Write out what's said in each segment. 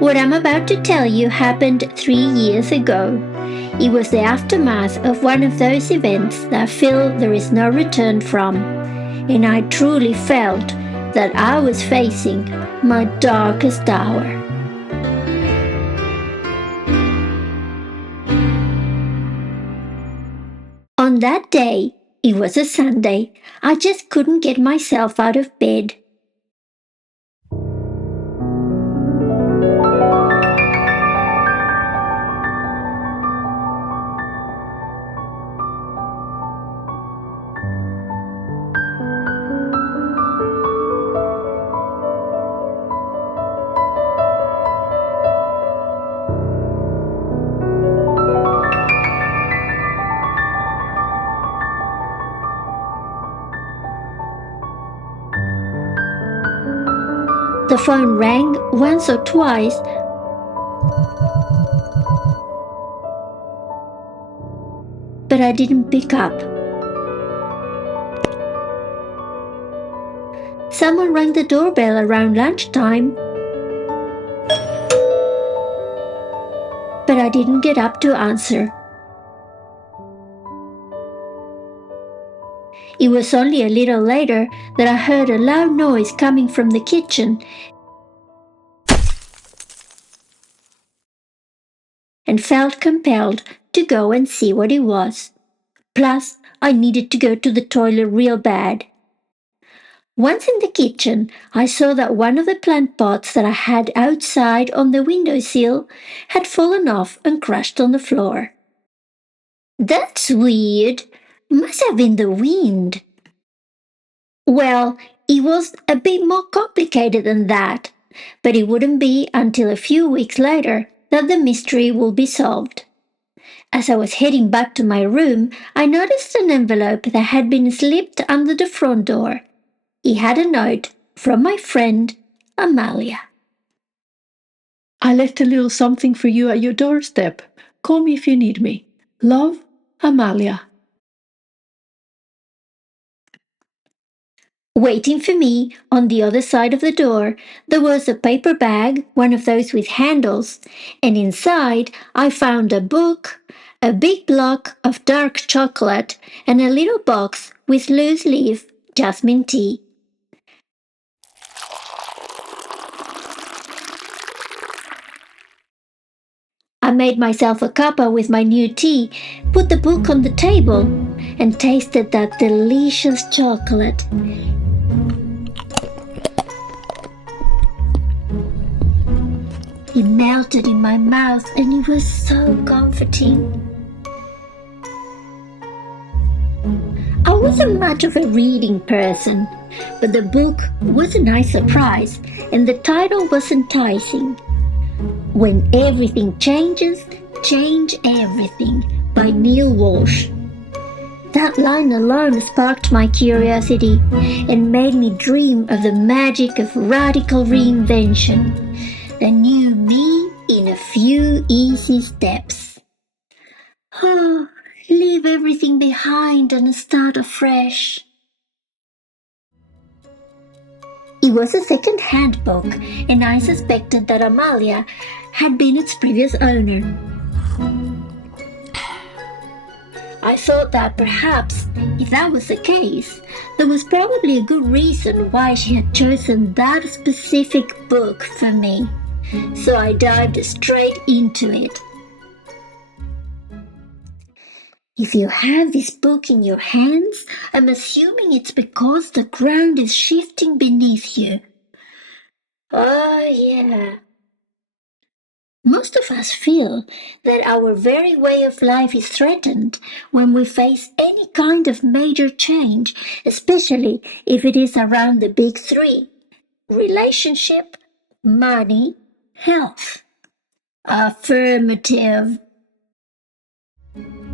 What I'm about to tell you happened 3 years ago. It was the aftermath of one of those events that feel there is no return from, and I truly felt that I was facing my darkest hour. On that day, it was a Sunday, I just couldn't get myself out of bed. The phone rang once or twice, but I didn't pick up. Someone rang the doorbell around lunchtime, but I didn't get up to answer. It was only a little later that I heard a loud noise coming from the kitchen and felt compelled to go and see what it was. Plus, I needed to go to the toilet real bad. Once in the kitchen, I saw that one of the plant pots that I had outside on the windowsill had fallen off and crashed on the floor. That's weird. Must have been the wind. Well, it was a bit more complicated than that, but it wouldn't be until a few weeks later that the mystery will be solved. As I was heading back to my room, I noticed an envelope that had been slipped under the front door. It had a note from my friend, Amalia. I left a little something for you at your doorstep. Call me if you need me. Love, Amalia. Waiting for me on the other side of the door, there was a paper bag, one of those with handles, and inside I found a book, a big block of dark chocolate, and a little box with loose-leaf jasmine tea. I made myself a cuppa with my new tea, put the book on the table, and tasted that delicious chocolate. It melted in my mouth and it was so comforting. I wasn't much of a reading person, but the book was a nice surprise and the title was enticing. When Everything Changes, Change Everything by Neale Walsch. That line alone sparked my curiosity and made me dream of the magic of radical reinvention. The new me in a few easy steps. Oh, leave everything behind and start afresh. It was a second-hand book, and I suspected that Amalia had been its previous owner. I thought that perhaps, if that was the case, there was probably a good reason why she had chosen that specific book for me. So I dived straight into it. If you have this book in your hands, I'm assuming it's because the ground is shifting beneath you. Oh, yeah. Most of us feel that our very way of life is threatened when we face any kind of major change, especially if it is around the big three: relationship, money, health. Affirmative.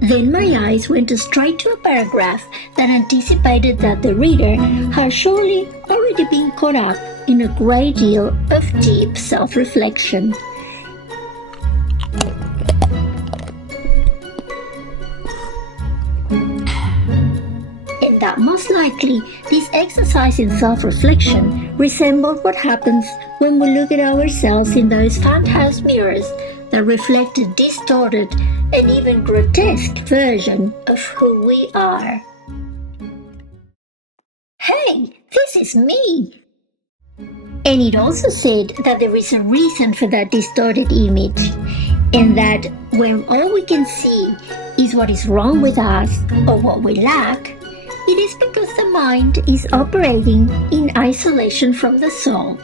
Then my eyes went straight to a paragraph that anticipated that the reader had surely already been caught up in a great deal of deep self-reflection. And that most likely this exercise in self-reflection resembled what happens when we look at ourselves in those funhouse mirrors that reflect a distorted and even grotesque version of who we are. Hey, this is me! And it also said that there is a reason for that distorted image, and that when all we can see is what is wrong with us or what we lack, it is because the mind is operating in isolation from the soul.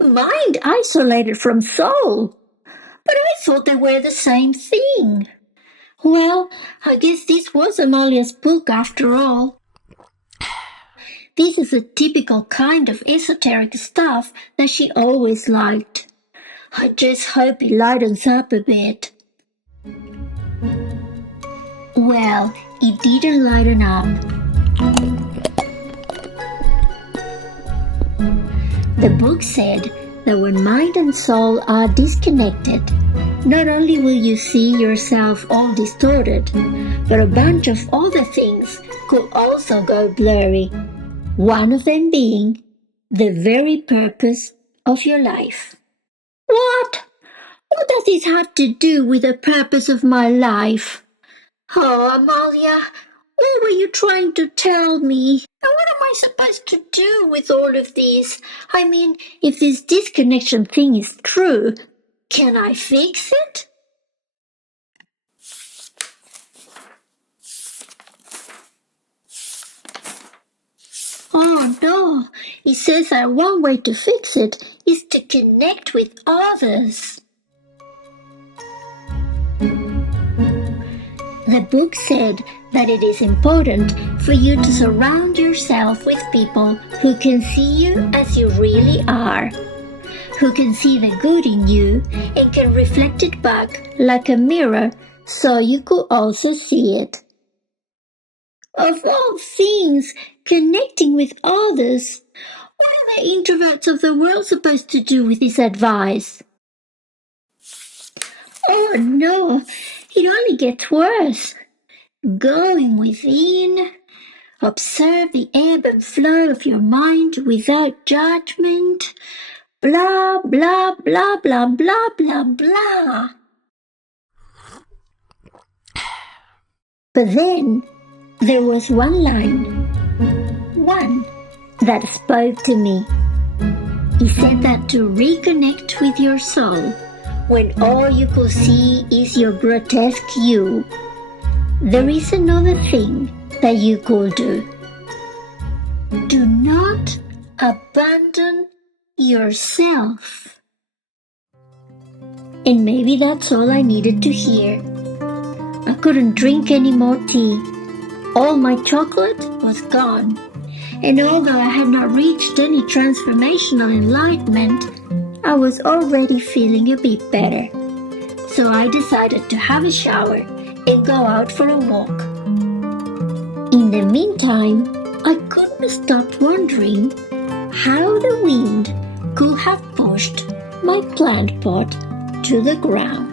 Mind isolated from soul? But I thought they were the same thing. Well, I guess this was Amalia's book after all. This is the typical kind of esoteric stuff that she always liked. I just hope it lightens up a bit. Well, it didn't lighten up. The book said that when mind and soul are disconnected, not only will you see yourself all distorted, but a bunch of other things could also go blurry. One of them being the very purpose of your life. What? What does this have to do with the purpose of my life? Oh, Amalia, what were you trying to tell me? And what am I supposed to do with all of this? I mean, if this disconnection thing is true, can I fix it? Oh no, it says that one way to fix it is to connect with others. The book said that it is important for you to surround yourself with people who can see you as you really are, who can see the good in you and can reflect it back like a mirror so you could also see it. Of all things, connecting with others. What are the introverts of the world supposed to do with this advice? Oh no, it only gets worse. Going within, observe the ebb and flow of your mind without judgment. Blah, blah, blah, blah, blah, blah, blah. But then there was one line, one, that spoke to me. He said that to reconnect with your soul, when all you could see is your grotesque you, there is another thing that you could do. Do not abandon yourself. And maybe that's all I needed to hear. I couldn't drink any more tea. All my chocolate was gone. And although I had not reached any transformational enlightenment, I was already feeling a bit better. So I decided to have a shower and go out for a walk. In the meantime, I couldn't stop wondering how the wind could have pushed my plant pot to the ground.